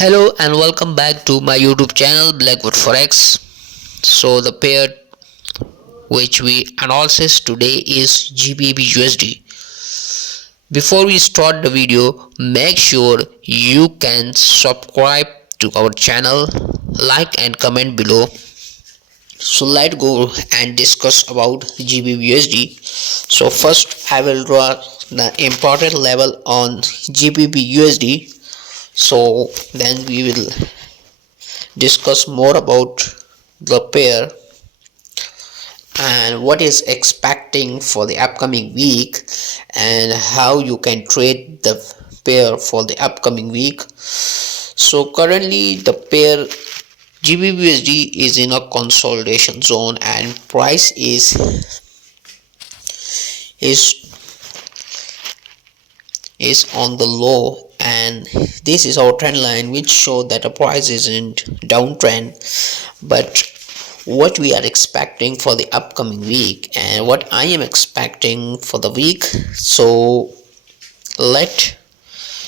Hello and welcome back to my YouTube channel Blackwood Forex. So the pair which we analysis today is GBPUSD. Before we start the video, make sure you can subscribe to our channel, like and comment below. So let's go and discuss about GBPUSD. So first I will draw the important level on GBPUSD. So then we will discuss more about the pair and what is expecting for the upcoming week and how you can trade the pair for the upcoming week. So currently the pair GBPUSD is in a consolidation zone and price is on the low, and this is our trend line which show that the price is in downtrend. But what we are expecting for the upcoming week and what I am expecting for the week, so let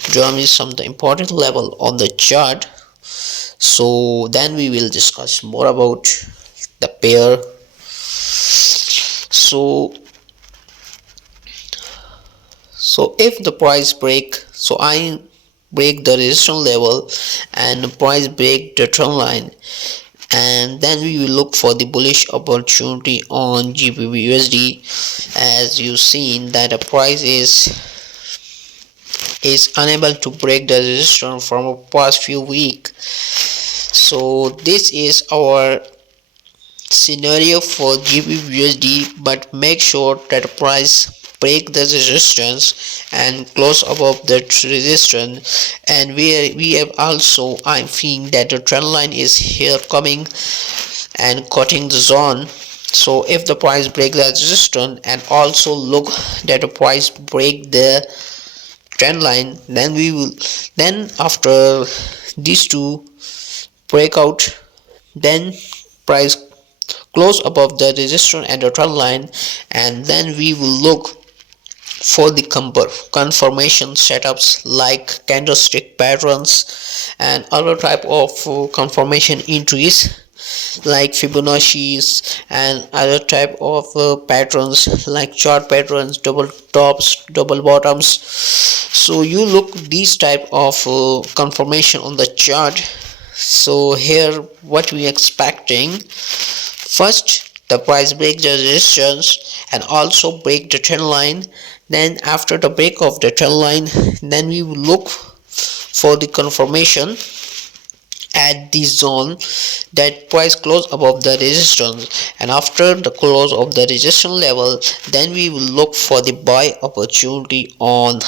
draw me some the important level on the chart. So then we will discuss more about the pair. So if the price break, so I break the resistance level and the price break the trend line, and then we will look for the bullish opportunity on GBPUSD. As you've seen that the price is unable to break the resistance from the past few weeks. So this is our scenario for GBPUSD, but make sure that the price break the resistance and close above that resistance. And we have also, I'm feeling that the trend line is here coming and cutting the zone. So if the price break that resistance and also look that the price break the trend line, then we will, then after these two breakout, then price close above the resistance and the trend line, and then we will look for the confirmation setups like candlestick patterns and other type of confirmation entries like Fibonacci's and other type of patterns like chart patterns, double tops, double bottoms. So you look these type of confirmation on the chart. So here what we expecting: first the price break the resistance and also break the trend line. Then after the break of the trend line, then we will look for the confirmation at the zone that price close above the resistance, and after the close of the resistance level, then we will look for the buy opportunity on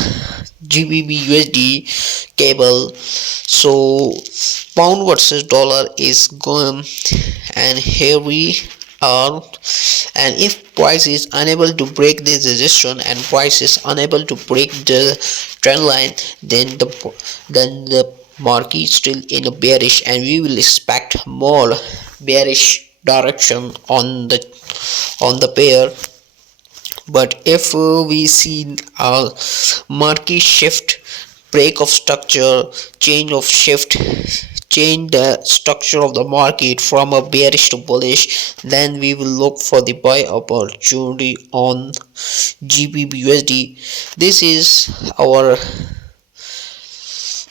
GBPUSD cable. So pound versus dollar is going, and here we are. And if price is unable to break this resistance and price is unable to break the trend line, then the market is still in a bearish, and we will expect more bearish direction on the pair. But if we see a market shift, break of structure, change of shift, change the structure of the market from a bearish to bullish, then we will look for the buy opportunity on GBPUSD. This is our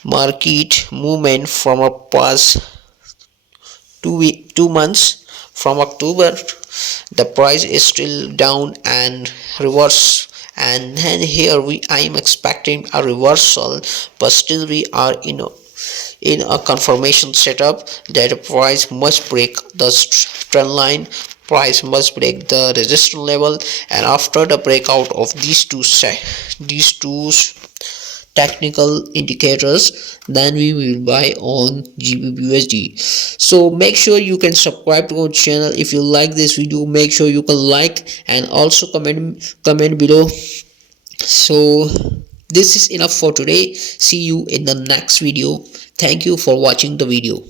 market movement from a past 2 months. From October, the price is still down and reverse, and then here I am expecting a reversal, but still we are in a confirmation setup that the price must break the trend line, price must break the resistance level, and after the breakout of these two technical indicators, then we will buy on GBPUSD. So make sure you can subscribe to our channel. If you like this video, make sure you can like and also comment below. So this is enough for today. See you in the next video. Thank you for watching the video.